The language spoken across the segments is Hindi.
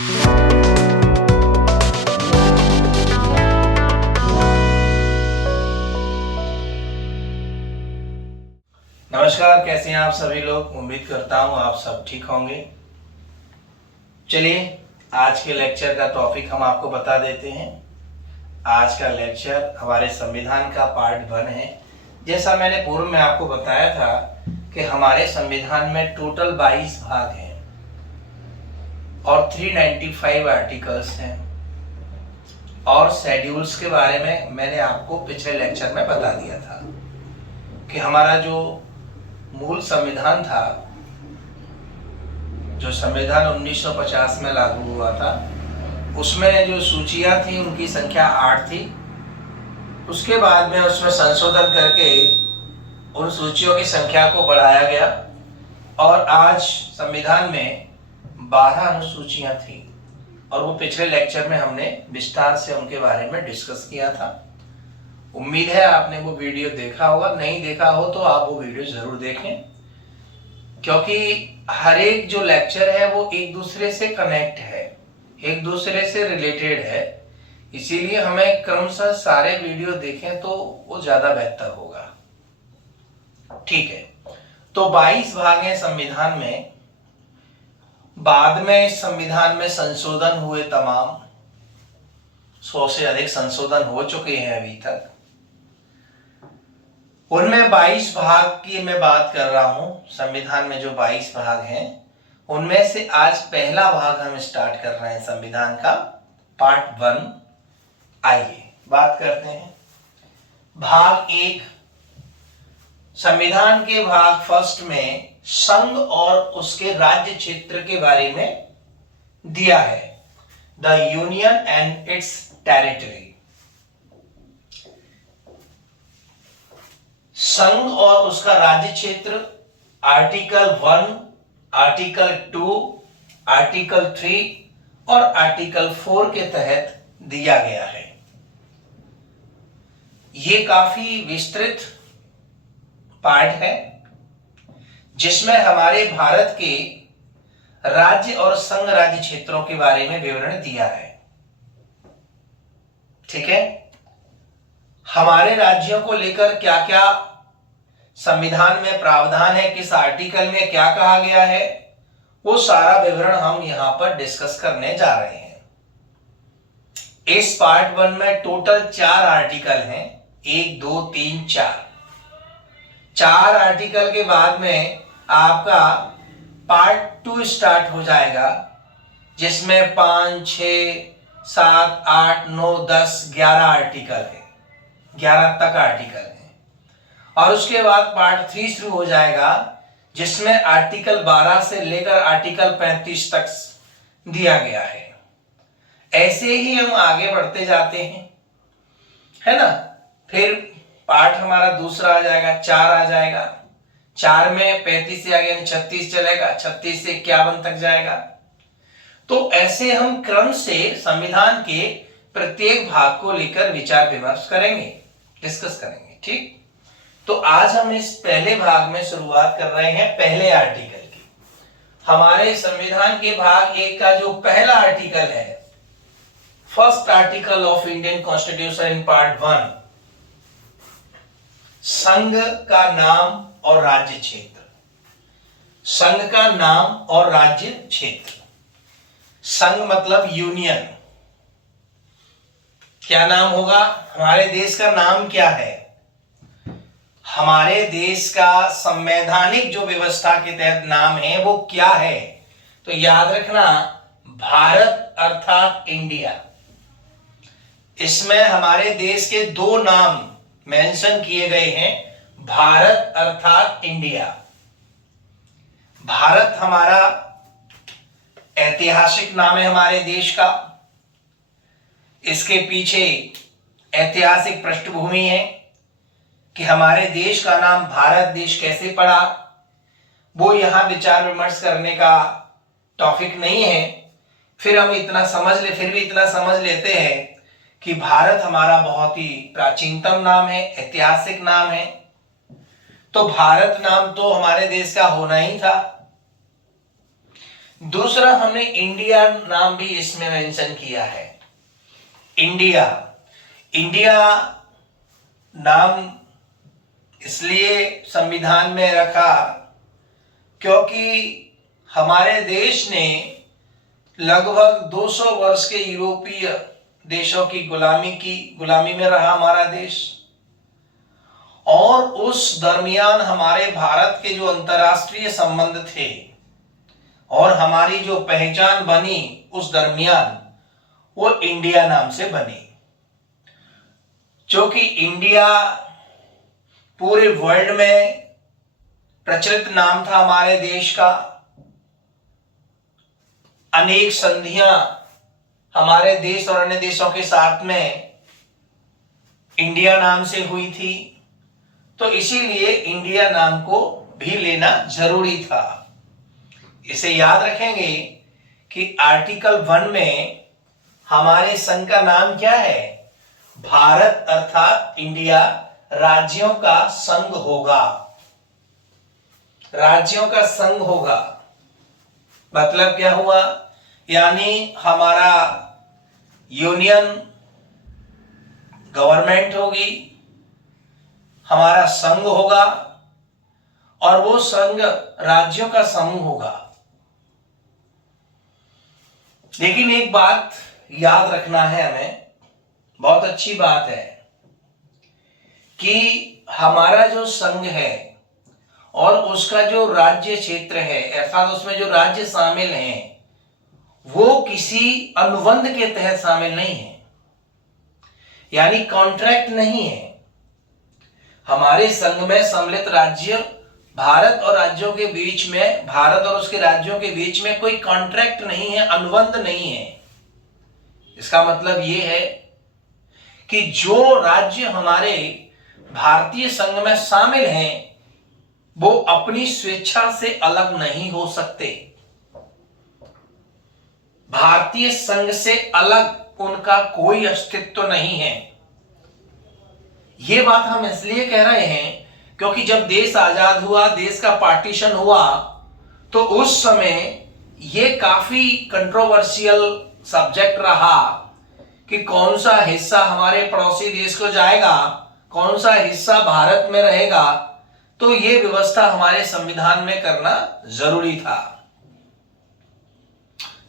नमस्कार, कैसे हैं आप सभी लोग। उम्मीद करता हूं आप सब ठीक होंगे। चलिए आज के लेक्चर का टॉपिक हम आपको बता देते हैं। आज का लेक्चर हमारे संविधान का पार्ट 1 है। जैसा मैंने पूर्व में आपको बताया था कि हमारे संविधान में टोटल 22 भाग हैं और 395 आर्टिकल्स हैं और शेड्यूल्स के बारे में मैंने आपको पिछले लेक्चर में बता दिया था कि हमारा जो मूल संविधान था, जो संविधान 1950 में लागू हुआ था, उसमें जो सूचियां थी उनकी संख्या 8 थी। उसके बाद में उसमें संशोधन करके उन सूचियों की संख्या को बढ़ाया गया और आज संविधान में 12 अनुसूचियां थी और वो पिछले लेक्चर में हमने विस्तार से उनके बारे में डिस्कस किया था। उम्मीद है आपने वो वीडियो देखा होगा, नहीं देखा हो तो आप वो वीडियो जरूर देखें, क्योंकि हर एक जो लेक्चर है वो एक दूसरे से कनेक्ट है, एक दूसरे से रिलेटेड है। इसीलिए हमें क्रमशः सारे वीडियो देखें तो वो ज्यादा बेहतर होगा। ठीक है, तो 22 भाग हैं संविधान में। बाद में संविधान में संशोधन हुए, तमाम 100 से अधिक संशोधन हो चुके हैं अभी तक। उनमें 22 भाग की मैं बात कर रहा हूं। संविधान में जो 22 भाग हैं उनमें से आज पहला भाग हम स्टार्ट कर रहे हैं संविधान का, पार्ट 1। आइए बात करते हैं। भाग 1, संविधान के भाग फर्स्ट में संघ और उसके राज्य क्षेत्र के बारे में दिया है, the union and it's territory. संघ और उसका राज्य क्षेत्र आर्टिकल 1, आर्टिकल 2, आर्टिकल 3 और आर्टिकल 4 के तहत दिया गया है। ये काफी विस्तृत पार्ट है जिसमें हमारे भारत के राज्य और संघ राज्य क्षेत्रों के बारे में विवरण दिया है। ठीक है, हमारे राज्यों को लेकर क्या क्या संविधान में प्रावधान है, किस आर्टिकल में क्या कहा गया है, वो सारा विवरण हम यहां पर डिस्कस करने जा रहे हैं। इस पार्ट 1 में टोटल 4 आर्टिकल हैं, 1, 2, 3, 4। 4 आर्टिकल के बाद में आपका पार्ट 2 स्टार्ट हो जाएगा, जिसमें 5, 6, 7, 8, 9, 10, 11 आर्टिकल है, 11 तक आर्टिकल है। और उसके बाद पार्ट 3 शुरू हो जाएगा, जिसमें आर्टिकल 12 से लेकर आर्टिकल 35 तक दिया गया है। ऐसे ही हम आगे बढ़ते जाते हैं, है ना। फिर पार्ट हमारा दूसरा आ जाएगा, 4 आ जाएगा। 4 में 35 से आगे 36 चलेगा, 36 से 51 तक जाएगा। तो ऐसे हम क्रम से संविधान के प्रत्येक भाग को लेकर विचार विमर्श करेंगे, डिस्कस करेंगे। ठीक, तो आज हम इस पहले भाग में शुरुआत कर रहे हैं पहले आर्टिकल की। हमारे संविधान के भाग 1 का जो पहला आर्टिकल है, first article of Indian constitution in part 1, संघ का नाम और राज्य क्षेत्र। संघ का नाम और राज्य क्षेत्र। संघ मतलब यूनियन। क्या नाम होगा? हमारे देश का नाम क्या है? हमारे देश का संवैधानिक जो व्यवस्था के तहत नाम है वो क्या है? तो याद रखना, भारत अर्थात इंडिया। इसमें हमारे देश के 2 नाम मेंशन किए गए हैं, भारत अर्थात इंडिया। भारत हमारा ऐतिहासिक नाम है हमारे देश का। इसके पीछे ऐतिहासिक पृष्ठभूमि है कि हमारे देश का नाम भारत देश कैसे पड़ा, वो यहां विचार विमर्श करने का टॉपिक नहीं है। फिर भी इतना समझ लेते हैं कि भारत हमारा बहुत ही प्राचीनतम नाम है, ऐतिहासिक नाम है। तो भारत नाम तो हमारे देश का होना ही था। दूसरा हमने इंडिया नाम भी इसमें मेंशन किया है। इंडिया, इंडिया नाम इसलिए संविधान में रखा क्योंकि हमारे देश ने लगभग 200 वर्ष के यूरोपीय देशों की गुलामी में रहा हमारा देश, और उस दरमियान हमारे भारत के जो अंतर्राष्ट्रीय संबंध थे और हमारी जो पहचान बनी उस दरमियान, वो इंडिया नाम से बनी। जो कि इंडिया पूरे वर्ल्ड में प्रचलित नाम था हमारे देश का। अनेक संधियां हमारे देश और अन्य देशों के साथ में इंडिया नाम से हुई थी, तो इसीलिए इंडिया नाम को भी लेना जरूरी था। इसे याद रखेंगे कि आर्टिकल 1 में हमारे संघ का नाम क्या है? भारत अर्थात इंडिया राज्यों का संघ होगा। राज्यों का संघ होगा मतलब क्या हुआ? यानी हमारा यूनियन गवर्नमेंट होगी, हमारा संघ होगा, और वो संघ राज्यों का समूह होगा। लेकिन एक बात याद रखना है हमें, बहुत अच्छी बात है कि हमारा जो संघ है और उसका जो राज्य क्षेत्र है, अर्थात उसमें जो राज्य शामिल हैं, वो किसी अनुबंध के तहत शामिल नहीं है, यानी कॉन्ट्रैक्ट नहीं है। हमारे संघ में सम्मिलित राज्य भारत और राज्यों के बीच में, भारत और उसके राज्यों के बीच में कोई कॉन्ट्रैक्ट नहीं है, अनुबंध नहीं है। इसका मतलब ये है कि जो राज्य हमारे भारतीय संघ में शामिल हैं वो अपनी स्वेच्छा से अलग नहीं हो सकते। भारतीय संघ से अलग उनका कोई अस्तित्व नहीं है। ये बात हम इसलिए कह रहे हैं क्योंकि जब देश आजाद हुआ, देश का पार्टीशन हुआ, तो उस समय ये काफी कंट्रोवर्शियल सब्जेक्ट रहा कि कौन सा हिस्सा हमारे पड़ोसी देश को जाएगा, कौन सा हिस्सा भारत में रहेगा। तो ये व्यवस्था हमारे संविधान में करना जरूरी था।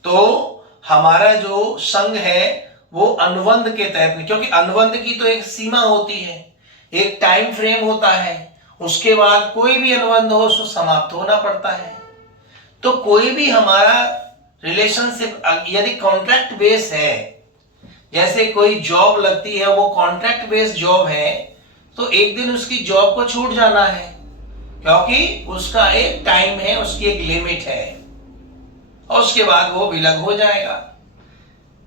तो हमारा जो संघ है वो अनुबंध के तहत नहीं, क्योंकि अनुबंध की तो एक सीमा होती है, एक टाइम फ्रेम होता है, उसके बाद कोई भी अनुबंध हो उसको समाप्त होना पड़ता है। तो कोई भी हमारा रिलेशनशिप यदि कॉन्ट्रैक्ट बेस है, जैसे कोई जॉब लगती है वो कॉन्ट्रैक्ट बेस्ड जॉब है, तो एक दिन उसकी जॉब को छूट जाना है, क्योंकि उसका एक टाइम है, उसकी एक लिमिट है, और उसके बाद वो विलग हो जाएगा।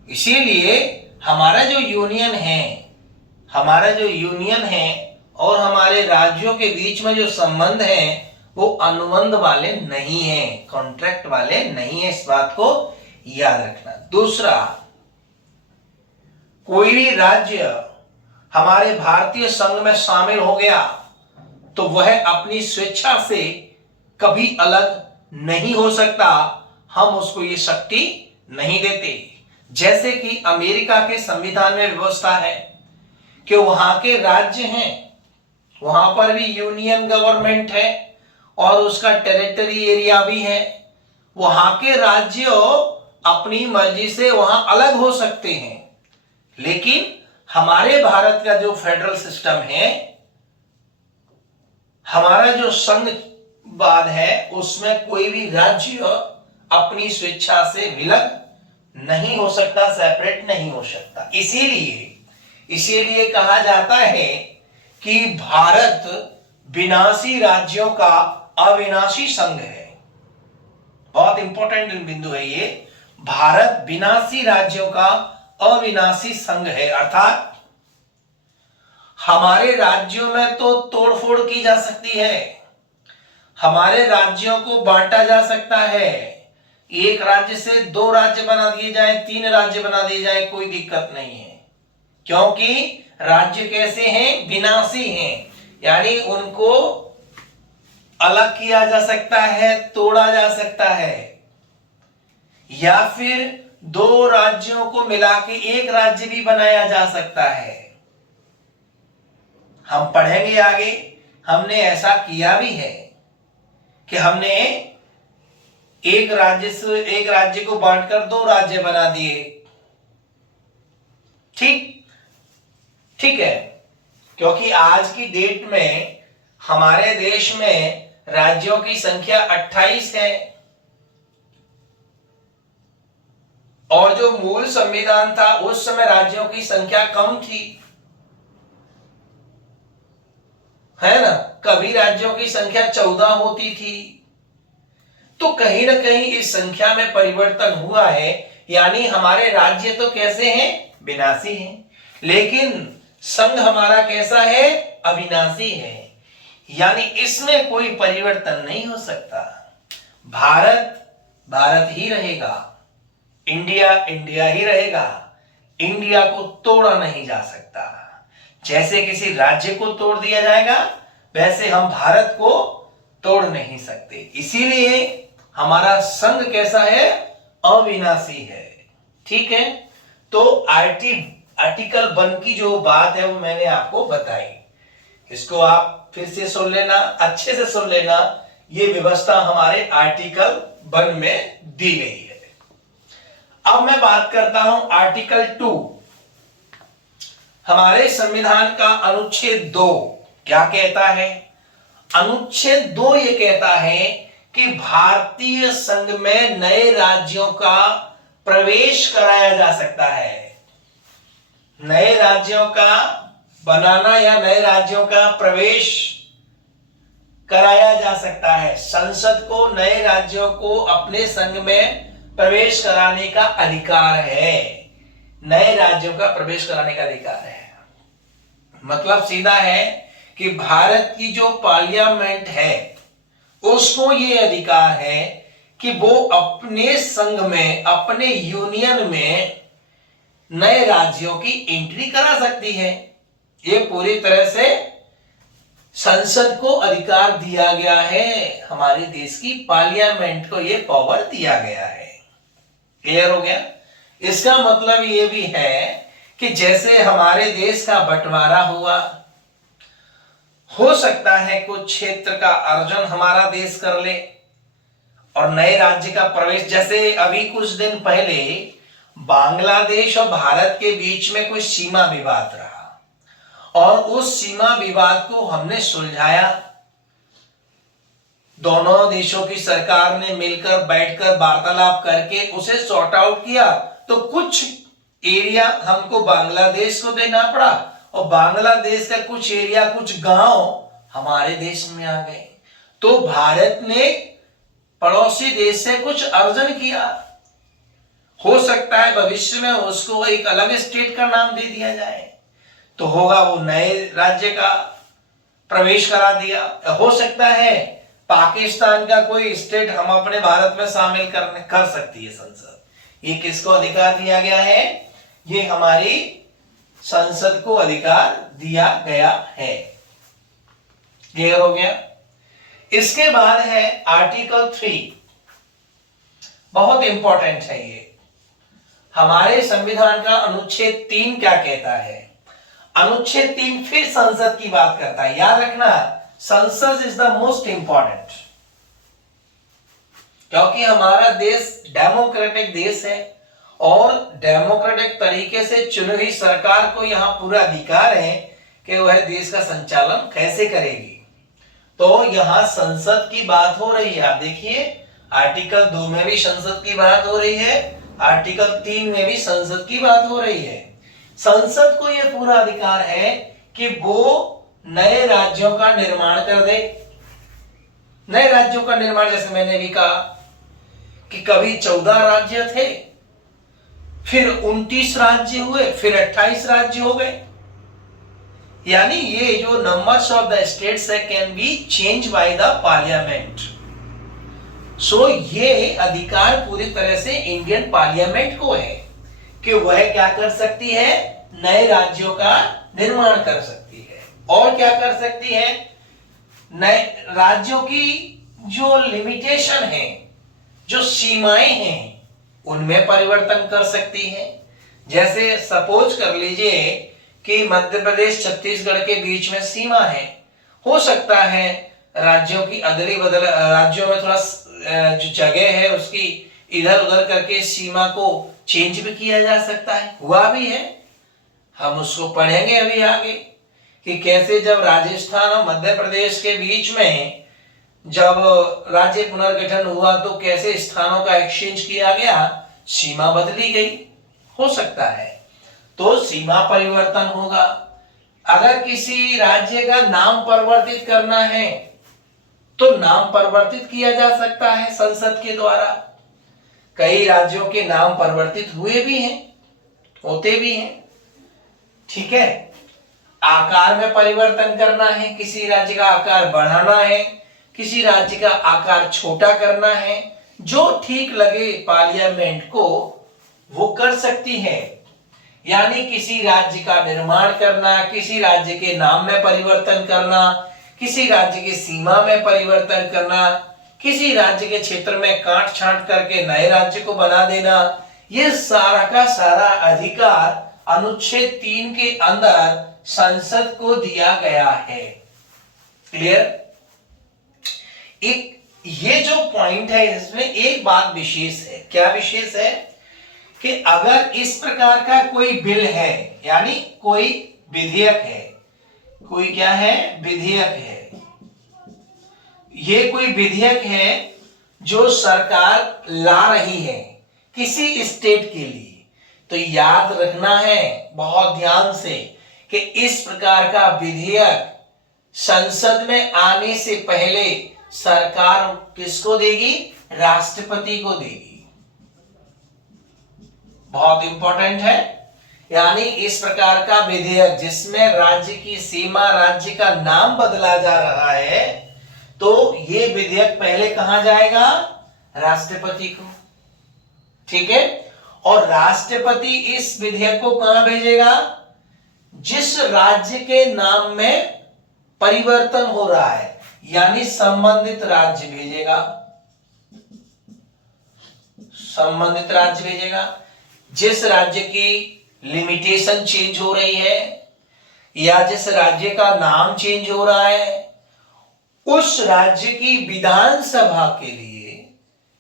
इसीलिए हमारा जो यूनियन है और हमारे राज्यों के बीच में जो संबंध है वो अनुबंध वाले नहीं है, कॉन्ट्रैक्ट वाले नहीं है। इस बात को याद रखना। दूसरा, कोई भी राज्य हमारे भारतीय संघ में शामिल हो गया तो वह अपनी स्वेच्छा से कभी अलग नहीं हो सकता, हम उसको ये शक्ति नहीं देते। जैसे कि अमेरिका के संविधान में व्यवस्था है कि वहां के राज्य हैं, वहां पर भी यूनियन गवर्नमेंट है और उसका टेरिटरी एरिया भी है। वहां के राज्य अपनी मर्जी से वहां अलग हो सकते हैं, लेकिन हमारे भारत का जो फेडरल सिस्टम है, हमारा जो संघवाद है, उसमें कोई भी राज्य अपनी स्वेच्छा से विलग नहीं हो सकता, सेपरेट नहीं हो सकता। इसीलिए कहा जाता है कि भारत विनाशी राज्यों का अविनाशी संघ है। बहुत इंपॉर्टेंट बिंदु है ये। भारत विनाशी राज्यों का अविनाशी संघ है, अर्थात हमारे राज्यों में तो तोड़फोड़ की जा सकती है, हमारे राज्यों को बांटा जा सकता है, एक राज्य से 2 राज्य बना दिए जाए, 3 राज्य बना दिए जाए, कोई दिक्कत नहीं है, क्योंकि राज्य कैसे हैं? विनाशी हैं, यानी उनको अलग किया जा सकता है, तोड़ा जा सकता है। या फिर दो राज्यों को मिला के एक राज्य भी बनाया जा सकता है। हम पढ़ेंगे आगे, हमने ऐसा किया भी है कि हमने एक राज्य को बांटकर दो राज्य बना दिए। ठीक है, क्योंकि आज की डेट में हमारे देश में राज्यों की संख्या 28 है और जो मूल संविधान था उस समय राज्यों की संख्या कम थी, है ना। कभी राज्यों की संख्या 14 होती थी। तो कहीं ना कहीं इस संख्या में परिवर्तन हुआ है, यानी हमारे राज्य तो कैसे हैं, विनाशी हैं, लेकिन संघ हमारा कैसा है, अविनाशी है, यानी इसमें कोई परिवर्तन नहीं हो सकता। भारत भारत ही रहेगा, इंडिया इंडिया ही रहेगा, इंडिया को तोड़ा नहीं जा सकता। जैसे किसी राज्य को तोड़ दिया जाएगा वैसे हम भारत को तोड़ नहीं सकते, इसीलिए हमारा संघ कैसा है, अविनाशी है। ठीक है, तो आर्टिकल 1 की जो बात है वो मैंने आपको बताई, इसको आप फिर से सुन लेना, अच्छे से सुन लेना। ये व्यवस्था हमारे आर्टिकल 1 में दी गई है। अब मैं बात करता हूं आर्टिकल 2, हमारे संविधान का अनुच्छेद 2 क्या कहता है। अनुच्छेद 2 ये कहता है कि भारतीय संघ में नए राज्यों का प्रवेश कराया जा सकता है। नए राज्यों का बनाना या नए राज्यों का प्रवेश कराया जा सकता है। संसद को नए राज्यों को अपने संघ में प्रवेश कराने का अधिकार है। नए राज्यों का प्रवेश कराने का अधिकार है, मतलब सीधा है कि भारत की जो पार्लियामेंट है उसको ये अधिकार है कि वो अपने संघ में, अपने यूनियन में नए राज्यों की एंट्री करा सकती है। ये पूरी तरह से संसद को अधिकार दिया गया है, हमारे देश की पार्लियामेंट को ये पावर दिया गया है। क्लियर हो गया। इसका मतलब ये भी है कि जैसे हमारे देश का बंटवारा हुआ, हो सकता है कुछ क्षेत्र का अर्जन हमारा देश कर ले और नए राज्य का प्रवेश, जैसे अभी कुछ दिन पहले बांग्लादेश और भारत के बीच में कोई सीमा विवाद रहा और उस सीमा विवाद को हमने सुलझाया। दोनों देशों की सरकार ने मिलकर बैठकर वार्तालाप करके उसे सॉर्ट आउट किया, तो कुछ एरिया हमको बांग्लादेश को देना पड़ा और बांग्लादेश का कुछ एरिया, कुछ गांव हमारे देश में आ गए। तो भारत ने पड़ोसी देश से कुछ अर्जन किया। हो सकता है भविष्य में उसको एक अलग स्टेट का नाम दे दिया जाए, तो होगा वो नए राज्य का प्रवेश करा दिया। हो सकता है पाकिस्तान का कोई स्टेट हम अपने भारत में शामिल कर सकती है संसद। ये किसको अधिकार दिया गया है, ये हमारी संसद को अधिकार दिया गया है। क्लियर हो गया। इसके बाद है आर्टिकल 3, बहुत इंपॉर्टेंट है ये। हमारे संविधान का अनुच्छेद 3 क्या कहता है। अनुच्छेद 3 फिर संसद की बात करता है। याद रखना, संसद इज द मोस्ट इंपॉर्टेंट, क्योंकि हमारा देश डेमोक्रेटिक देश है और डेमोक्रेटिक तरीके से चुनी हुई सरकार को यहां पूरा अधिकार है कि वह देश का संचालन कैसे करेगी। तो यहां संसद की बात हो रही है। आप देखिए आर्टिकल 2 में भी संसद की बात हो रही है, आर्टिकल 3 में भी संसद की बात हो रही है। संसद को यह पूरा अधिकार है कि वो नए राज्यों का निर्माण कर दे। नए राज्यों का निर्माण, जैसे मैंने भी कहा कि कभी 14 राज्य थे, फिर 29 राज्य हुए, फिर 28 राज्य हो गए। यानी ये जो नंबर्स ऑफ द स्टेट्स है can be change by the parliament. So ये अधिकार पूरी तरह से इंडियन पार्लियामेंट को है कि वह क्या कर सकती है, नए राज्यों का निर्माण कर सकती है। और क्या कर सकती है, नए राज्यों की जो लिमिटेशन है, जो सीमाएं हैं, उनमें परिवर्तन कर सकती है। जैसे सपोज कर लीजिए कि मध्य प्रदेश छत्तीसगढ़ के बीच में सीमा है, हो सकता है राज्यों की अदली बदल, राज्यों में थोड़ा जो जगह है उसकी इधर उधर करके सीमा को चेंज भी किया जा सकता है, हुआ भी है। हम उसको पढ़ेंगे अभी आगे कि कैसे जब राजस्थान और मध्य प्रदेश के बीच में जब राज्य पुनर्गठन हुआ तो कैसे स्थानों का एक्सचेंज किया गया, सीमा बदली गई, हो सकता है। तो सीमा परिवर्तन होगा। अगर किसी राज्य का नाम परिवर्तित करना है तो नाम परिवर्तित किया जा सकता है संसद के द्वारा। कई राज्यों के नाम परिवर्तित हुए भी हैं, होते भी हैं, ठीक है। आकार में परिवर्तन करना है, किसी राज्य का आकार बढ़ाना है, किसी राज्य का आकार छोटा करना है, जो ठीक लगे पार्लियामेंट को वो कर सकती है। यानी किसी राज्य का निर्माण करना, किसी राज्य के नाम में परिवर्तन करना, किसी राज्य की सीमा में परिवर्तन करना, किसी राज्य के क्षेत्र में काट छांट करके नए राज्य को बना देना, ये सारा का सारा अधिकार अनुच्छेद 3 के अंदर संसद को दिया गया है। क्लियर? एक ये जो पॉइंट है इसमें एक बात विशेष है। क्या विशेष है? कि अगर इस प्रकार का कोई बिल है, यानी कोई विधेयक है, कोई क्या है, विधेयक है, ये कोई विधेयक है जो सरकार ला रही है किसी स्टेट के लिए, तो याद रखना है बहुत ध्यान से कि इस प्रकार का विधेयक संसद में आने से पहले सरकार किसको देगी? राष्ट्रपति को देगी। बहुत इंपॉर्टेंट है। यानी इस प्रकार का विधेयक जिसमें राज्य की सीमा, राज्य का नाम बदला जा रहा है, तो ये विधेयक पहले कहां जाएगा? राष्ट्रपति को, ठीक है। और राष्ट्रपति इस विधेयक को कहां भेजेगा? जिस राज्य के नाम में परिवर्तन हो रहा है, यानी संबंधित राज्य भेजेगा, संबंधित राज्य भेजेगा। जिस राज्य की लिमिटेशन चेंज हो रही है या जिस राज्य का नाम चेंज हो रहा है, उस राज्य की विधानसभा के लिए,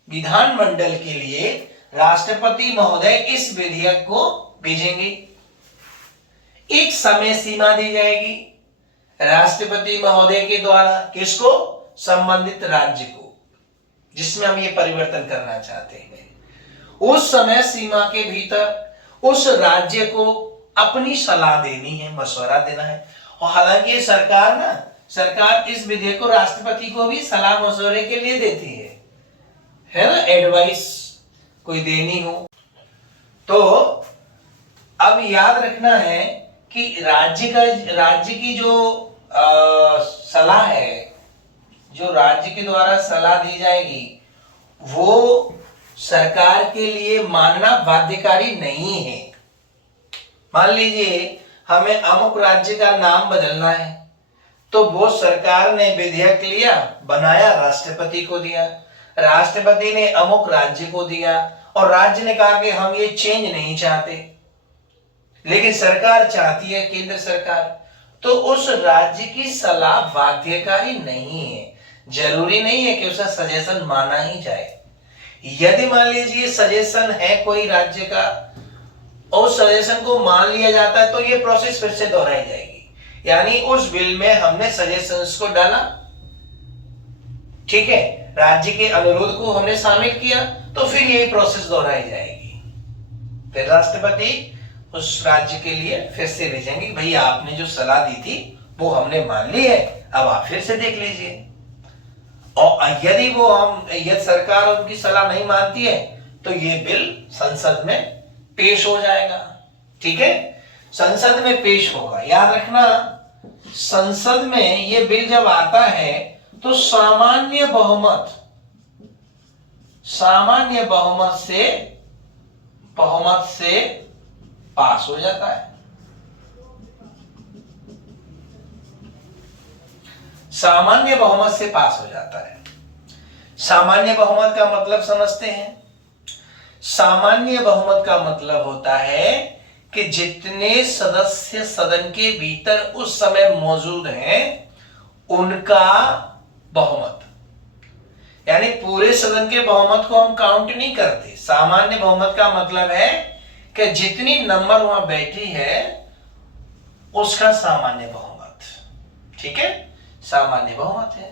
विधानमंडल के लिए राष्ट्रपति महोदय इस विधेयक को भेजेंगे। एक समय सीमा दी जाएगी राष्ट्रपति महोदय के द्वारा, किसको? संबंधित राज्य को जिसमें हम ये परिवर्तन करना चाहते हैं। उस समय सीमा के भीतर उस राज्य को अपनी सलाह देनी है, मशवरा देना है। और हालांकि सरकार इस विधेयक को राष्ट्रपति को भी सलाह मशवरे के लिए देती है ना, एडवाइस कोई देनी हो तो। अब याद रखना है कि राज्य की जो सलाह है, जो राज्य के द्वारा सलाह दी जाएगी, वो सरकार के लिए मानना बाध्यकारी नहीं है। मान लीजिए हमें अमुक राज्य का नाम बदलना है, तो वो सरकार ने विधेयक लिया, बनाया, राष्ट्रपति को दिया, राष्ट्रपति ने अमुक राज्य को दिया और राज्य ने कहा कि हम ये चेंज नहीं चाहते, लेकिन सरकार चाहती है, केंद्र सरकार, तो उस राज्य की सलाह बाध्यकारी नहीं है। जरूरी नहीं है कि उसका सजेशन माना ही जाए। यदि मान लीजिए सजेशन है कोई राज्य का और सजेशन को मान लिया जाता है, तो ये प्रोसेस फिर से दोहराई जाएगी। यानी उस बिल में हमने सजेशंस को डाला, ठीक है, राज्य के अनुरोध को हमने शामिल किया, तो फिर यही प्रोसेस दोहराई जाएगी। फिर राष्ट्रपति उस राज्य के लिए फिर से भेजेंगे, भैया आपने जो सलाह दी थी वो हमने मान ली है, अब आप फिर से देख लीजिए। और यदि सरकार उनकी सलाह नहीं मानती है तो ये बिल संसद में पेश हो जाएगा, ठीक है, संसद में पेश होगा। याद रखना, संसद में ये बिल जब आता है तो सामान्य बहुमत से पास हो जाता है। सामान्य बहुमत से पास हो जाता है। सामान्य बहुमत का मतलब समझते हैं। सामान्य बहुमत का मतलब होता है कि जितने सदस्य सदन के भीतर उस समय मौजूद हैं उनका बहुमत, यानी पूरे सदन के बहुमत को हम काउंट नहीं करते। सामान्य बहुमत का मतलब है कि जितनी नंबर वहां बैठी है उसका सामान्य बहुमत। ठीक है, सामान्य बहुमत है।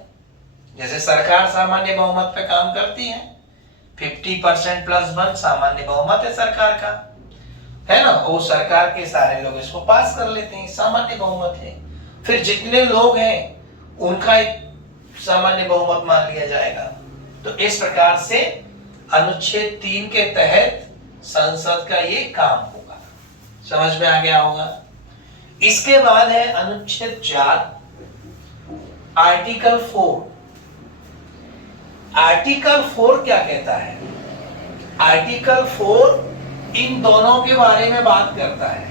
जैसे सरकार सामान्य बहुमत पे काम करती है, 50% प्लस 1 सामान्य बहुमत है सरकार का, है ना। वो सरकार के सारे लोग इसको पास कर लेते हैं, सामान्य बहुमत है। फिर जितने लोग हैं उनका एक सामान्य बहुमत मान लिया जाएगा। तो इस प्रकार से अनुच्छेद 3 के तहत संसद का ये काम होगा। समझ में आ गया होगा। इसके बाद है अनुच्छेद 4 आर्टिकल 4। आर्टिकल 4 क्या कहता है? आर्टिकल 4 इन दोनों के बारे में बात करता है।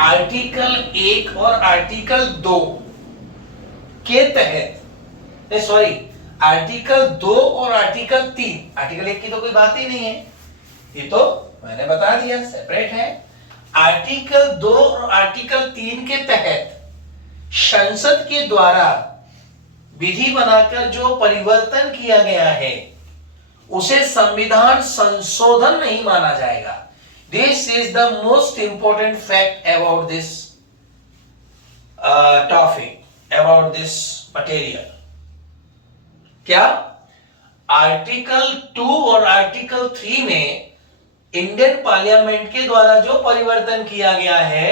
आर्टिकल 1 और आर्टिकल 2 के तहत, सॉरी, आर्टिकल 2 और आर्टिकल 3, आर्टिकल 1 की तो कोई बात ही नहीं है, ये तो मैंने बता दिया सेपरेट है। आर्टिकल 2 और आर्टिकल 3 के तहत संसद के द्वारा विधि बनाकर जो परिवर्तन किया गया है उसे संविधान संशोधन नहीं माना जाएगा। This is the most important fact about this topic, about this material. क्या आर्टिकल 2 और आर्टिकल 3 में इंडियन पार्लियामेंट के द्वारा जो परिवर्तन किया गया है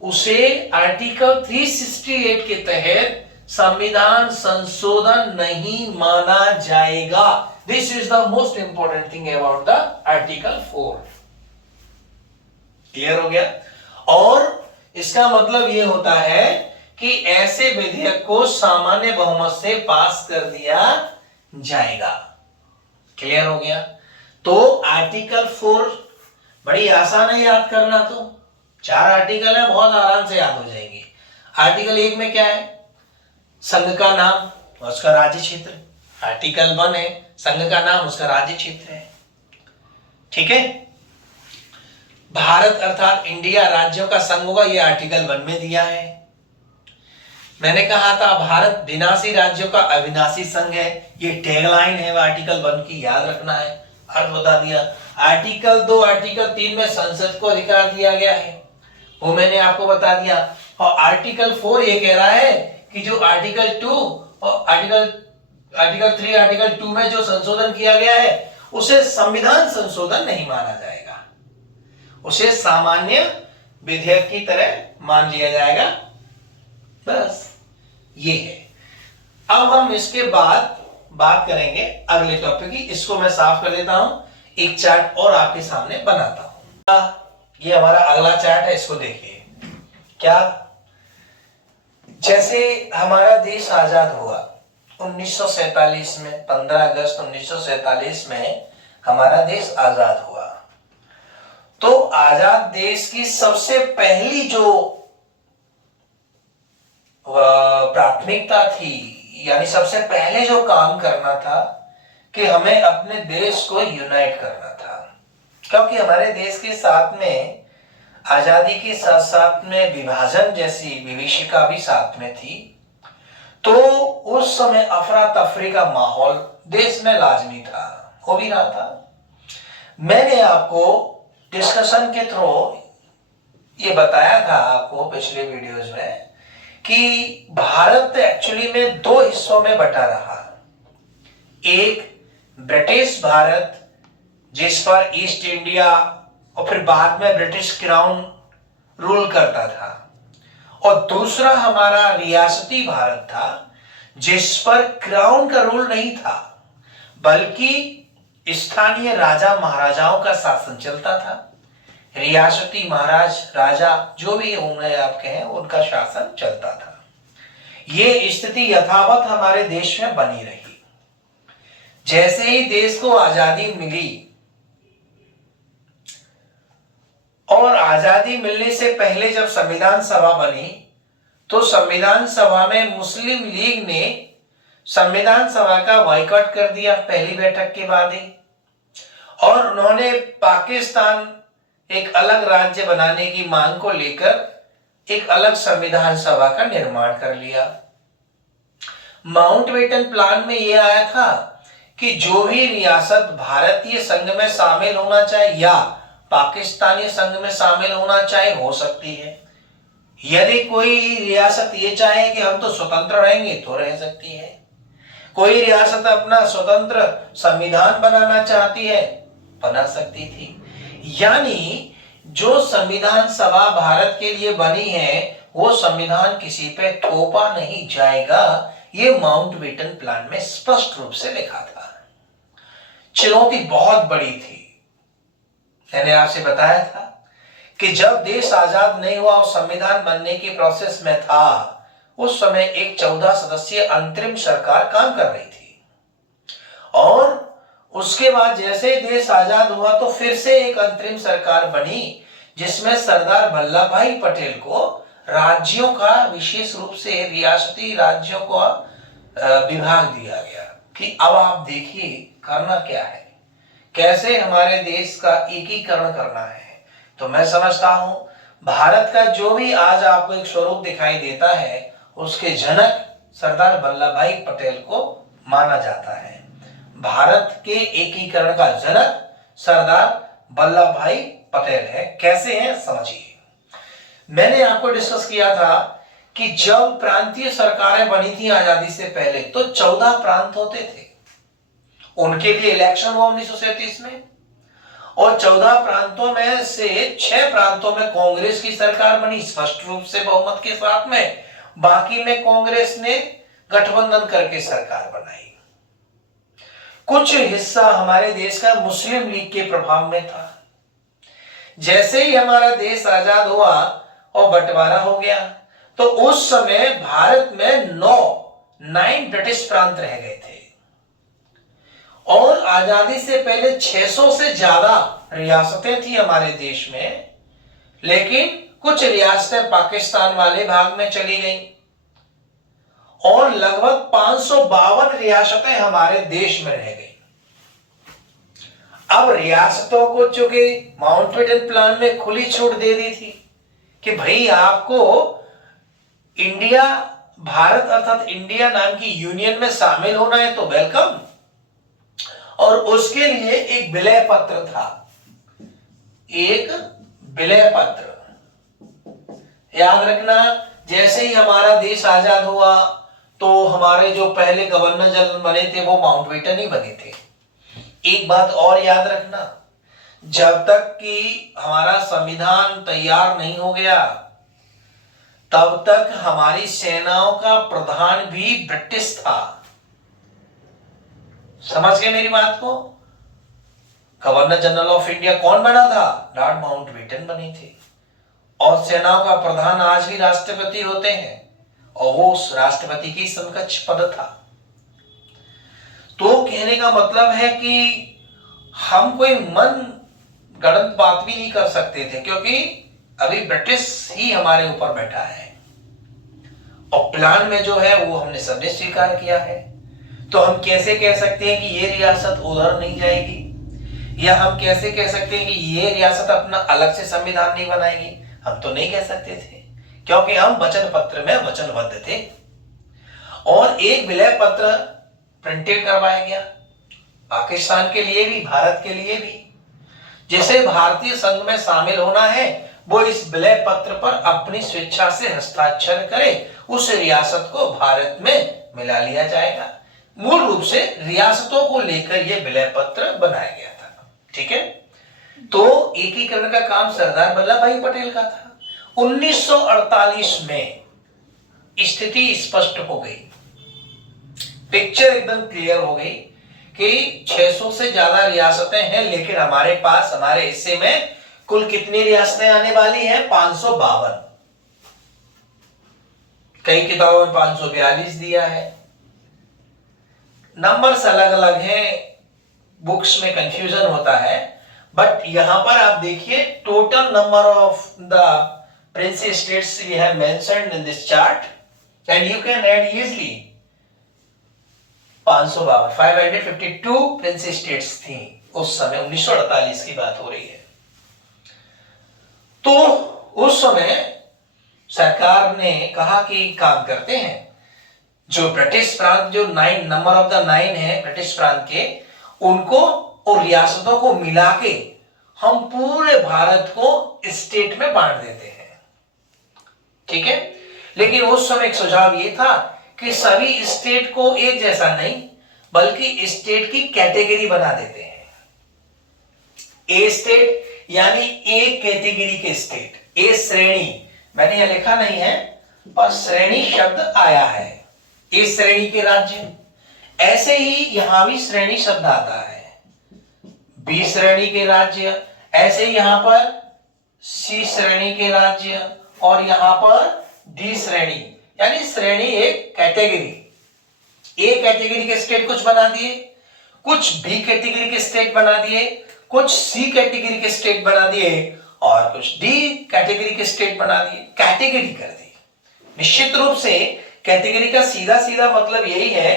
उसे आर्टिकल 368 के तहत संविधान संशोधन नहीं माना जाएगा। This is the most important thing about the article 4। Clear हो गया? और इसका मतलब यह होता है कि ऐसे विधेयक को सामान्य बहुमत से पास कर दिया जाएगा। क्लियर हो गया? तो आर्टिकल 4 बड़ी आसान है याद करना, तो 4 आर्टिकल है, बहुत आराम से याद हो जाएगी। आर्टिकल 1 में क्या है? संघ का नाम और उसका राज्य क्षेत्र। आर्टिकल 1 है संघ का नाम, उसका राज्य क्षेत्र है। ठीक है, भारत अर्थात इंडिया राज्यों का संघ होगा, ये आर्टिकल 1 में दिया है। मैंने कहा था भारत विनाशी राज्यों का अविनाशी संघ है, ये टैगलाइन है आर्टिकल 1 की, याद रखना है, अर्थ बता दिया। आर्टिकल 2 आर्टिकल 3 में संसद को अधिकार दिया गया है, वो मैंने आपको बता दिया। और आर्टिकल 4 ये कह रहा है कि जो आर्टिकल 2 और आर्टिकल 3 आर्टिकल 2 में जो संशोधन किया गया है उसे संविधान संशोधन नहीं माना जाएगा, उसे सामान्य विधेयक की तरह मान लिया जाएगा। बस ये है। अब हम इसके बाद बात करेंगे अगले टॉपिक की। इसको मैं साफ कर देता हूं, एक चार्ट और आपके सामने बनाता हूं। ये हमारा अगला चार्ट है, इसको देखिए। क्या, जैसे हमारा देश आजाद हुआ 1947 में, 15 अगस्त 1947 में हमारा देश आजाद हुआ। तो आजाद देश की सबसे पहली जो प्राथमिकता थी, यानी सबसे पहले जो काम करना था कि हमें अपने देश को यूनाइट करना था, क्योंकि हमारे देश के साथ में आजादी के साथ साथ में विभाजन जैसी विभीषिका भी साथ में थी। तो उस समय अफरा तफरी का माहौल देश में लाजमी था, हो भी रहा था। मैंने आपको डिस्कशन के थ्रू ये बताया था आपको पिछले वीडियोस में कि भारत एक्चुअली में 2 हिस्सों में बटा रहा। एक ब्रिटिश भारत जिस पर ईस्ट इंडिया और फिर बाद में ब्रिटिश क्राउन रूल करता था, और दूसरा हमारा रियासती भारत था जिस पर क्राउन का रूल नहीं था बल्कि स्थानीय राजा महाराजाओं का शासन चलता था। रियासती महाराज राजा जो भी होंगे आप कहें, उनका शासन चलता था। ये स्थिति यथावत हमारे देश में बनी रही। जैसे ही देश को आजादी मिली, और आजादी मिलने से पहले जब संविधान सभा बनी तो संविधान सभा में मुस्लिम लीग ने संविधान सभा का बायकॉट कर दिया पहली बैठक के बाद ही। और उन्होंने पाकिस्तान एक अलग राज्य बनाने की मांग को लेकर एक अलग संविधान सभा का निर्माण कर लिया। माउंटबेटन प्लान में यह आया था कि जो भी रियासत भारतीय संघ में शामिल होना चाहे या पाकिस्तानी संघ में शामिल होना चाहे हो सकती है। यदि कोई रियासत ये चाहे कि हम तो स्वतंत्र रहेंगे तो रह सकती है। कोई रियासत अपना स्वतंत्र संविधान बनाना चाहती है, बना सकती थी। यानी जो संविधान सभा भारत के लिए बनी है वो संविधान किसी पे थोपा नहीं जाएगा, ये माउंटबेटन प्लान में स्पष्ट रूप से लिखा था। चुनौती बहुत बड़ी थी। मैंने आपसे बताया था कि जब देश आजाद नहीं हुआ और संविधान बनने की प्रोसेस में था, उस समय एक 14 सदस्यीय अंतरिम सरकार काम कर रही थी और उसके बाद जैसे देश आजाद हुआ तो फिर से एक अंतरिम सरकार बनी जिसमें सरदार वल्लभ भाई पटेल को राज्यों का, विशेष रूप से रियासती राज्यों को विभाग दिया गया कि अब आप देखिए करना क्या है, कैसे हमारे देश का एकीकरण करना है। तो मैं समझता हूं भारत का जो भी आज आपको एक स्वरूप दिखाई देता है उसके जनक सरदार वल्लभ भाई पटेल को माना जाता है। भारत के एकीकरण का जनक सरदार वल्लभ भाई पटेल है। कैसे हैं समझिए। मैंने आपको डिस्कस किया था कि जब प्रांतीय सरकारें बनी थी आजादी से पहले तो 14 प्रांत होते थे, उनके लिए इलेक्शन हुआ 1937 में और 14 प्रांतों में से 6 प्रांतों में कांग्रेस की सरकार बनी स्पष्ट रूप से बहुमत के साथ में, बाकी में कांग्रेस ने गठबंधन करके सरकार बनाई। कुछ हिस्सा हमारे देश का मुस्लिम लीग के प्रभाव में था। जैसे ही हमारा देश आजाद हुआ और बंटवारा हो गया तो उस समय भारत में 9 ब्रिटिश प्रांत रह गए थे और आजादी से पहले 600 से ज्यादा रियासतें थी हमारे देश में, लेकिन कुछ रियासतें पाकिस्तान वाले भाग में चली गईं और लगभग 552 रियासतें हमारे देश में रह गई। अब रियासतों को चूंकि माउंटबेटन प्लान में खुली छूट दे दी थी कि भाई आपको इंडिया, भारत अर्थात इंडिया नाम की यूनियन में शामिल होना है तो वेलकम, और उसके लिए एक विलय पत्र था, एक विलय पत्र। याद रखना, जैसे ही हमारा देश आजाद हुआ तो हमारे जो पहले गवर्नर जनरल बने थे वो माउंटबेटन ही बने थे। एक बात और याद रखना, जब तक कि हमारा संविधान तैयार नहीं हो गया तब तक हमारी सेनाओं का प्रधान भी ब्रिटिश था। समझ गए मेरी बात को। गवर्नर जनरल ऑफ इंडिया कौन बना था? लॉर्ड माउंटबेटन बने थे। और सेनाओं का प्रधान आज भी राष्ट्रपति होते हैं और वो उस राष्ट्रपति की समकक्ष पद था। तो कहने का मतलब है कि हम कोई मन गढ़ंत बात भी नहीं कर सकते थे क्योंकि अभी ब्रिटिश ही हमारे ऊपर बैठा है और प्लान में जो है वो हमने सबने स्वीकार किया है। तो हम कैसे कह सकते हैं कि ये रियासत उधर नहीं जाएगी, या हम कैसे कह सकते हैं कि ये रियासत अपना अलग से संविधान नहीं बनाएगी? हम तो नहीं कह सकते थे क्योंकि हम वचन पत्र में वचनबद्ध थे। और एक विलय पत्र प्रिंटेड करवाया गया पाकिस्तान के लिए भी, भारत के लिए भी। जिसे भारतीय संघ में शामिल होना है वो इस विलय पत्र पर अपनी स्वेच्छा से हस्ताक्षर करे, उस रियासत को भारत में मिला लिया जाएगा। मूल रूप से रियासतों को लेकर यह विलय पत्र बनाया गया था। ठीक है, तो एकीकरण का काम सरदार वल्लभ भाई पटेल का था। 1948 में स्थिति स्पष्ट हो गई, पिक्चर एकदम क्लियर हो गई कि 600 से ज्यादा रियासतें हैं, लेकिन हमारे पास, हमारे हिस्से में कुल कितनी रियासतें आने वाली हैं? 552। कई किताबों में 542 दिया है। नंबर्स अलग अलग हैं, बुक्स में कंफ्यूजन होता है, बट यहां पर आप देखिए total number of the princely states we have mentioned in this chart and you can add easily 552 princely states थी उस समय 1948 की बात हो रही है। तो उस समय सरकार ने कहा कि काम करते हैं, जो ब्रिटिश प्रांत, जो 9 नंबर ऑफ द 9 है ब्रिटिश प्रांत के, उनको और रियासतों को मिला के हम पूरे भारत को स्टेट में बांट देते हैं। ठीक है, लेकिन उस समय एक सुझाव ये था कि सभी स्टेट को एक जैसा नहीं, बल्कि स्टेट की कैटेगरी बना देते हैं। ए स्टेट यानी एक कैटेगरी के स्टेट, ए श्रेणी, मैंने यह लिखा नहीं है पर श्रेणी शब्द आया है, ए श्रेणी के राज्य। ऐसे ही यहां भी श्रेणी शब्द आता है, बी श्रेणी के राज्य, ऐसे ही यहां पर सी श्रेणी के राज्य, और यहां पर डी श्रेणी, यानी श्रेणी एक कैटेगरी। ए कैटेगरी के स्टेट कुछ बना दिए, कुछ बी कैटेगरी के स्टेट बना दिए, कुछ सी कैटेगरी के स्टेट बना दिए, और कुछ डी कैटेगरी के स्टेट बना दिए, कैटेगरी कर दी। निश्चित रूप से कैटेगरी का सीधा सीधा मतलब यही है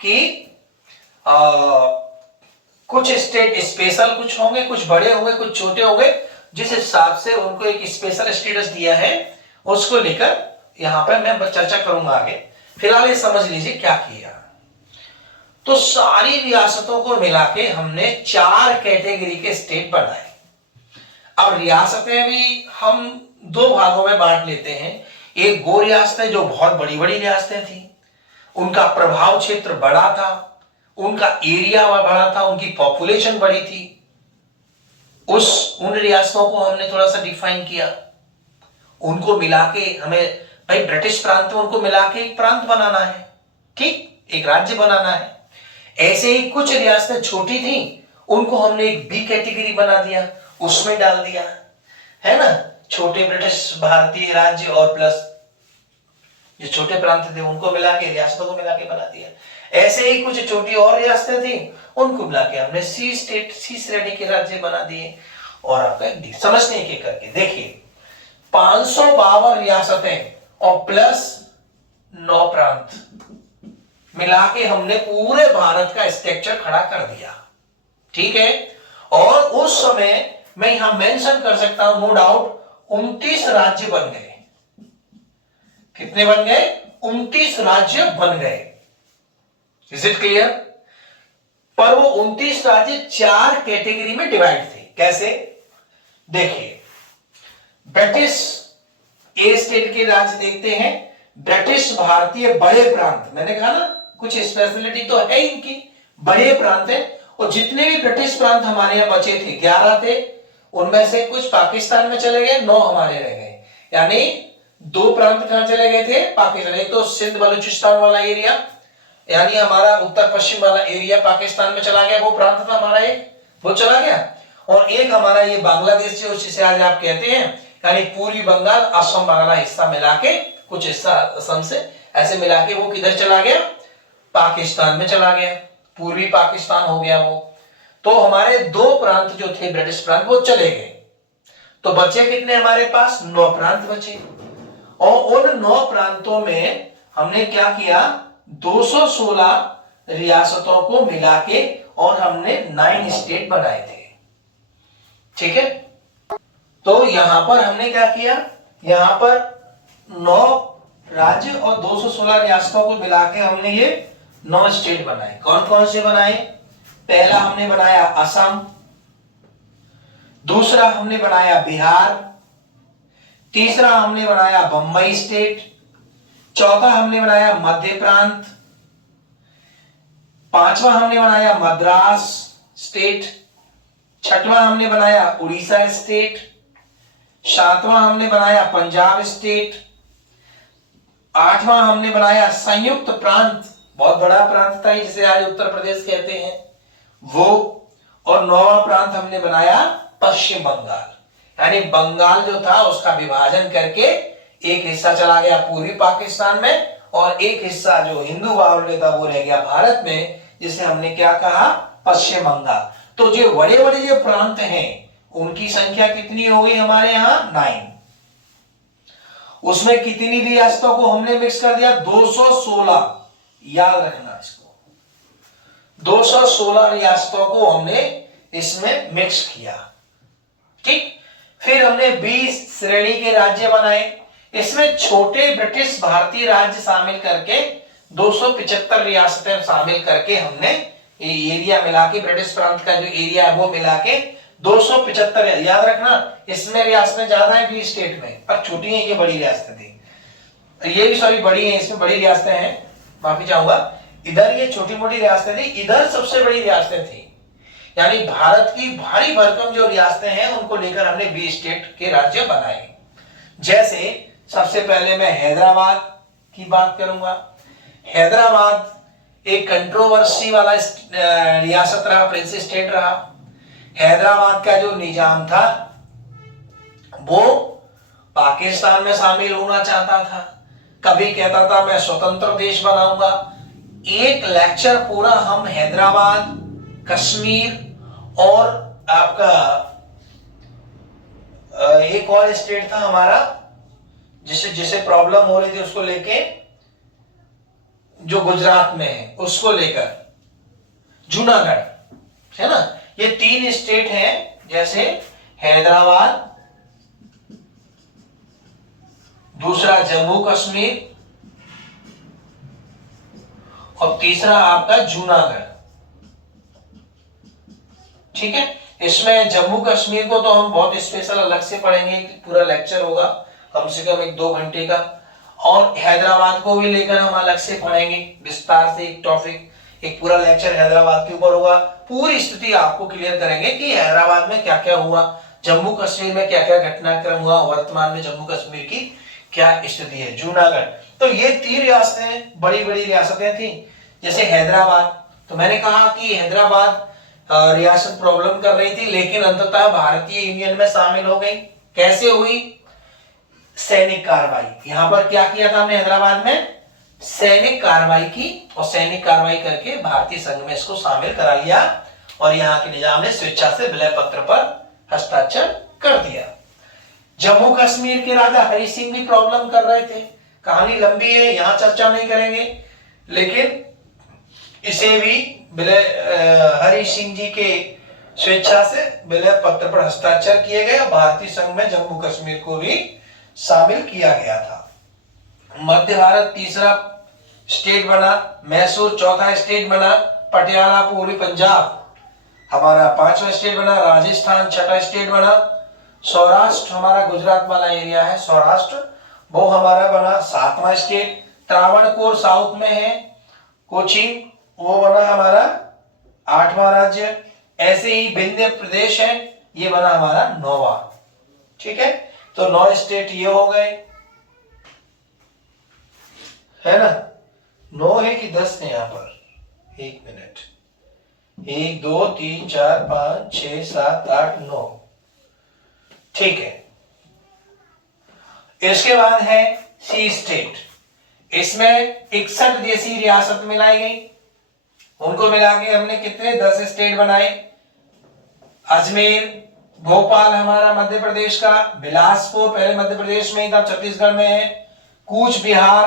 कि कुछ स्टेट स्पेशल कुछ होंगे, कुछ बड़े होंगे, कुछ छोटे होंगे, जिस हिसाब से उनको एक स्पेशल स्टेटस दिया है उसको लेकर यहां पर मैं चर्चा करूंगा आगे। फिलहाल ये समझ लीजिए क्या किया। तो सारी रियासतों को मिला के हमने 4 कैटेगरी के स्टेट बनाए। अब रियासतें भी हम 2 भागों में बांट लेते हैं। एक वो रियासतें जो बहुत बड़ी बड़ी रियासतें थी, उनका प्रभाव क्षेत्र बड़ा था, उनका एरिया बड़ा था, उनकी पॉपुलेशन बड़ी थी। उन रियासतों को हमने थोड़ा सा डिफाइन किया, उनको मिला के हमें, भाई ब्रिटिश प्रांत में उनको मिला के एक प्रांत बनाना है, ठीक, एक राज्य बनाना है। ऐसे ही कुछ रियासतें छोटी थी, उनको हमने एक बी कैटेगरी बना दिया, उसमें डाल दिया, है ना, छोटे ब्रिटिश भारतीय राज्य और प्लस जो छोटे प्रांत थे उनको मिला के, रियासतों को मिला के बना दिया। ऐसे ही कुछ छोटी और रियासतें थी, उनको मिला के हमने सी स्टेट, सी श्रेणी के राज्य बना दिए। और आपका समझने के करके देखिए, 552 रियासतें और प्लस 9 प्रांत मिला के हमने पूरे भारत का स्ट्रक्चर खड़ा कर दिया। ठीक है, और उस समय मैं यहां मेंशन कर सकता हूं, नो डाउट 29 राज्य बन गए। कितने बन गए? 29 राज्य बन गए। Is it clear? पर वो 29 राज्य 4 कैटेगरी में डिवाइड थे। कैसे? देखिए, ब्रिटिश ए स्टेट के राज्य देखते हैं, ब्रिटिश भारतीय बड़े प्रांत, मैंने कहा ना कुछ स्पेशलिटी तो है इनकी, बड़े प्रांत है। और जितने भी ब्रिटिश प्रांत हमारे यहां बचे थे 11 थे, उनमें से कुछ पाकिस्तान में चले गए, 9 हमारे रह गए। यानी 2 प्रांत कहां चले गए थे? पाकिस्तान। एक तो सिंध बलूचिस्तान वाला एरिया, यानी हमारा उत्तर पश्चिम वाला एरिया पाकिस्तान में चला गया, वो प्रांत था हमारा एक, वो चला गया। और एक हमारा ये बांग्लादेश जो जिसे आज आप कहते हैं, यानी पूर्वी बंगाल, असम वाला हिस्सा मिला के, कुछ हिस्सा असम से ऐसे मिला के वो किधर चला गया? पाकिस्तान में चला गया, पूर्वी पाकिस्तान हो गया वो। तो हमारे 2 प्रांत जो थे ब्रिटिश प्रांत, वो चले गए। तो बचे कितने हमारे पास? 9 प्रांत बचे। और उन 9 प्रांतों में हमने क्या किया? 216 रियासतों को मिला के और हमने 9 स्टेट बनाए थे। ठीक है, तो यहां पर हमने क्या किया? यहां पर 9 राज्य और 216 रियासतों को मिला के हमने ये 9 स्टेट बनाए। कौन कौन से बनाए? पहला हमने बनाया असम, दूसरा हमने बनाया बिहार, तीसरा हमने बनाया बंबई स्टेट, चौथा हमने बनाया मध्य प्रांत, पांचवा हमने बनाया मद्रास स्टेट, छठवां हमने बनाया उड़ीसा स्टेट, सातवां हमने बनाया पंजाब स्टेट, आठवां हमने बनाया संयुक्त प्रांत, बहुत बड़ा प्रांत था जिसे आज उत्तर प्रदेश कहते हैं वो, और 9वां प्रांत हमने बनाया पश्चिम बंगाल। यानी बंगाल जो था उसका विभाजन करके एक हिस्सा चला गया पूर्वी पाकिस्तान में, और एक हिस्सा जो हिंदू बाहुल्य था वो रह गया भारत में, जिसे हमने क्या कहा? पश्चिम बंगाल। तो जो बड़े बड़े जो प्रांत हैं उनकी संख्या कितनी हो गई हमारे यहां? 9। उसमें कितनी रियासतों को हमने मिक्स कर दिया? 216। याद रखना इसको, 216 रियासतों को हमने इसमें मिक्स किया। ठीक, फिर हमने 20 श्रेणी के राज्य बनाए, इसमें छोटे ब्रिटिश भारतीय राज्य शामिल करके 275 रियासतें शामिल करके हमने ये एरिया मिला के, ब्रिटिश प्रांत का जो एरिया है वो मिला के 275, याद रखना इसमें रियासतें ज्यादा है 20 स्टेट में, पर छोटी हैं, ये बड़ी रियासतें थी, ये भी सॉरी बड़ी हैं, इसमें बड़ी रियासतें हैं, माफी चाहूंगा, इधर ये छोटी मोटी रियासतें थी, इधर सबसे बड़ी रियासतें थी। यानी भारत की भारी भरकम जो रियासतें हैं उनको लेकर हमने 20 स्टेट के राज्य बनाए। जैसे सबसे पहले मैं हैदराबाद की बात करूंगा। हैदराबाद एक कंट्रोवर्सी वाला रियासत रहा, प्रिंस स्टेट रहा। हैदराबाद का जो निजाम था वो पाकिस्तान में शामिल होना चाहता था, कभी कहता था मैं स्वतंत्र देश बनाऊंगा। एक लेक्चर पूरा हम हैदराबाद, कश्मीर और आपका एक और स्टेट था हमारा जिसे प्रॉब्लम हो रही थी उसको लेके, जो गुजरात में है उसको लेकर, जूनागढ़, है ना, ये 3 स्टेट हैं, जैसे हैदराबाद, दूसरा जम्मू कश्मीर और तीसरा आपका जूनागढ़। ठीक है, इसमें जम्मू कश्मीर को तो हम बहुत स्पेशल अलग से पढ़ेंगे, पूरा लेक्चर होगा कम से कम 1-2 घंटे का, और हैदराबाद को भी लेकर हम अलग से पढ़ेंगे विस्तार से, एक टॉपिक, एक पूरा लेक्चर हैदराबाद के ऊपर होगा। पूरी स्थिति आपको क्लियर करेंगे कि हैदराबाद में क्या क्या हुआ, जम्मू कश्मीर में क्या क्या घटनाक्रम हुआ, वर्तमान में जम्मू कश्मीर की क्या स्थिति है, जूनागढ़। तो ये 3 रियासतें बड़ी बड़ी रियासतें थी। जैसे हैदराबाद, तो मैंने कहा कि हैदराबाद रियासत प्रॉब्लम कर रही थी, लेकिन अंततः भारतीय यूनियन में शामिल हो गई। कैसे हुई? सैनिक कार्रवाई। यहां पर क्या किया था हमने हैदराबाद में? सैनिक कार्रवाई की, और सैनिक कार्रवाई करके भारतीय संघ में इसको शामिल करा लिया, और यहाँ के निजाम ने स्वेच्छा से विलय पत्र पर हस्ताक्षर कर दिया। जम्मू कश्मीर के राजा हरि सिंह भी प्रॉब्लम कर रहे थे, कहानी लंबी है, यहां चर्चा नहीं करेंगे, लेकिन इसे भी हरि सिंह जी के स्वेच्छा से विलय पत्र पर हस्ताक्षर किए गए, और भारतीय संघ में जम्मू कश्मीर को भी शामिल किया गया था। मध्य भारत तीसरा स्टेट बना, मैसूर चौथा स्टेट बना, पटियाला पूर्वी पंजाब हमारा 5वां स्टेट बना, राजस्थान छठा स्टेट बना, सौराष्ट्र हमारा गुजरात वाला एरिया है, सौराष्ट्र वो हमारा बना 7वां स्टेट। त्रावणकोर साउथ में है, कोचीन वो बना हमारा 8वां राज्य। ऐसे ही विंध्य प्रदेश है, ये बना हमारा 9वां। ठीक है, तो 9 स्टेट ये हो गए, है ना? 9 है कि 10 है? यहां पर 1 मिनट, 1 2 3 4 5 6 7 8 9। ठीक है, इसके बाद है सी स्टेट। इसमें 61 देशी रियासत मिलाई गई, उनको मिला के हमने कितने 10 स्टेट बनाए। अजमेर, भोपाल हमारा मध्य प्रदेश का, बिलासपुर पहले मध्य प्रदेश में ही था, छत्तीसगढ़ में है, कूच बिहार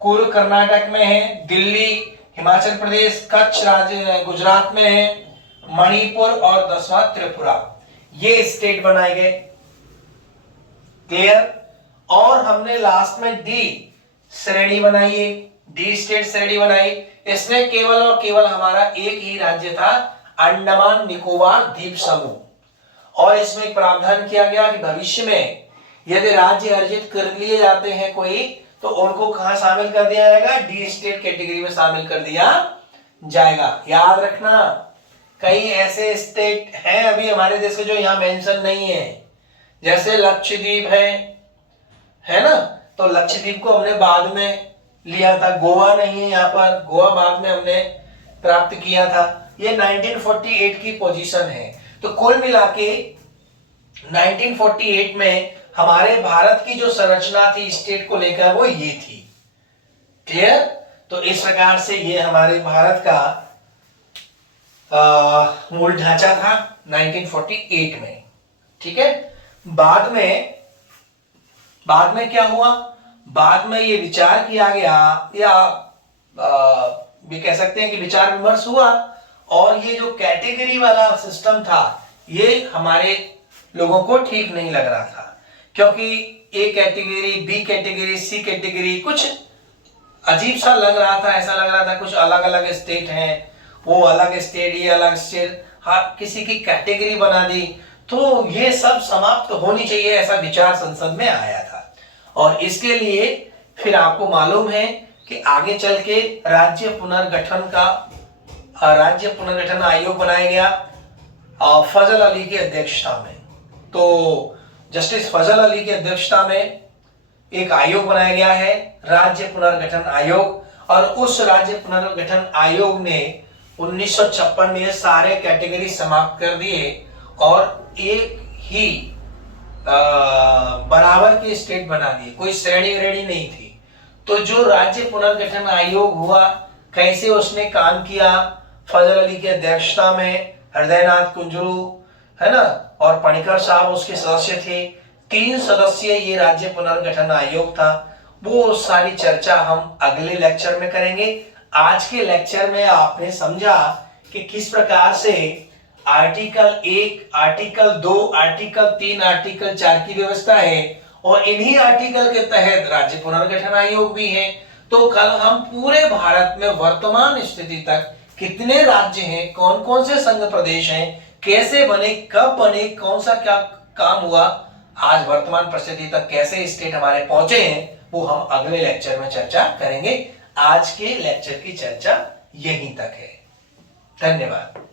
कुर्ग कर्नाटक में है, दिल्ली हिमाचल प्रदेश, कच्छ राज्य गुजरात में है, मणिपुर और 10वां त्रिपुरा, ये स्टेट बनाए गए। क्लियर? और हमने लास्ट में डी श्रेणी बनाई है, डी स्टेट श्रेणी बनाई। इसमें केवल और केवल हमारा एक ही राज्य था, अंडमान निकोबार द्वीप समूह, और इसमें प्रावधान किया गया कि भविष्य में यदि राज्य अर्जित कर लिए जाते हैं कोई, तो उनको कहां शामिल कर दिया जाएगा? डी स्टेट कैटेगरी में शामिल कर दिया जाएगा। याद रखना, कई ऐसे स्टेट हैं अभी हमारे देश के जो यहां मेंशन नहीं है, जैसे लक्षद्वीप है ना, तो लक्षद्वीप को हमने बाद में लिया था, गोवा नहीं है यहाँ पर, गोवा बाद में हमने प्राप्त किया था। ये 1948 की पोजीशन है। तो कुल मिला के 1948 में हमारे भारत की जो संरचना थी स्टेट को लेकर वो ये थी। क्लियर? तो इस प्रकार से ये हमारे भारत का मूल ढांचा था 1948 में। ठीक है, बाद में क्या हुआ? बाद में ये विचार किया गया, या भी कह सकते हैं कि विचार विमर्श हुआ, और ये जो कैटेगरी वाला सिस्टम था ये हमारे लोगों को ठीक नहीं लग रहा था, क्योंकि A category, B category, C category कुछ अजीब सा लग रहा था। ऐसा लग रहा था कुछ अलग अलग स्टेट हैं, वो अलग स्टेट, ये अलग स्टेट, हाँ किसी की कैटेगरी बना दी। तो ये सब समाप्त होनी चाहिए, ऐसा विचार संसद में आया था। और इसके लिए फिर आपको मालूम है कि आगे चल के राज्य पुनर्गठन आयोग बनाया गया फजल अली की अध्यक्षता में। तो जस्टिस फजल अली की अध्यक्षता में एक आयोग बनाया गया है, राज्य पुनर्गठन आयोग। और उस राज्य पुनर्गठन आयोग ने 1956 में सारे कैटेगरी समाप्त कर दिए और एक ही बराबर के स्टेट बना दिए, कोई श्रेणी व्रेणी नहीं थी। तो जो राज्य पुनर्गठन आयोग हुआ, कैसे उसने काम किया, फजल अली की अध्यक्षता में हृदयनाथ कुंजरू है ना, और पणिकर साहब उसके सदस्य थे। 3 सदस्यीय ये राज्य पुनर्गठन आयोग था। वो सारी चर्चा हम अगले लेक्चर में करेंगे। आज के लेक्चर में आपने समझा कि किस प्रकार से आर्टिकल 1, आर्टिकल 2, आर्टिकल 3, आर्टिकल 4 की व्यवस्था है और इन्हीं आर्टिकल के तहत राज्य पुनर्गठन आयोग भी है। तो कल हम पूरे भारत में वर्तमान स्थिति तक कितने राज्य हैं, कौन कौन से संघ प्रदेश हैं, कैसे बने, कब बने, कौन सा क्या काम हुआ, आज वर्तमान परिस्थिति तक कैसे स्टेट हमारे पहुंचे हैं, वो हम अगले लेक्चर में चर्चा करेंगे। आज के लेक्चर की चर्चा यहीं तक है। धन्यवाद।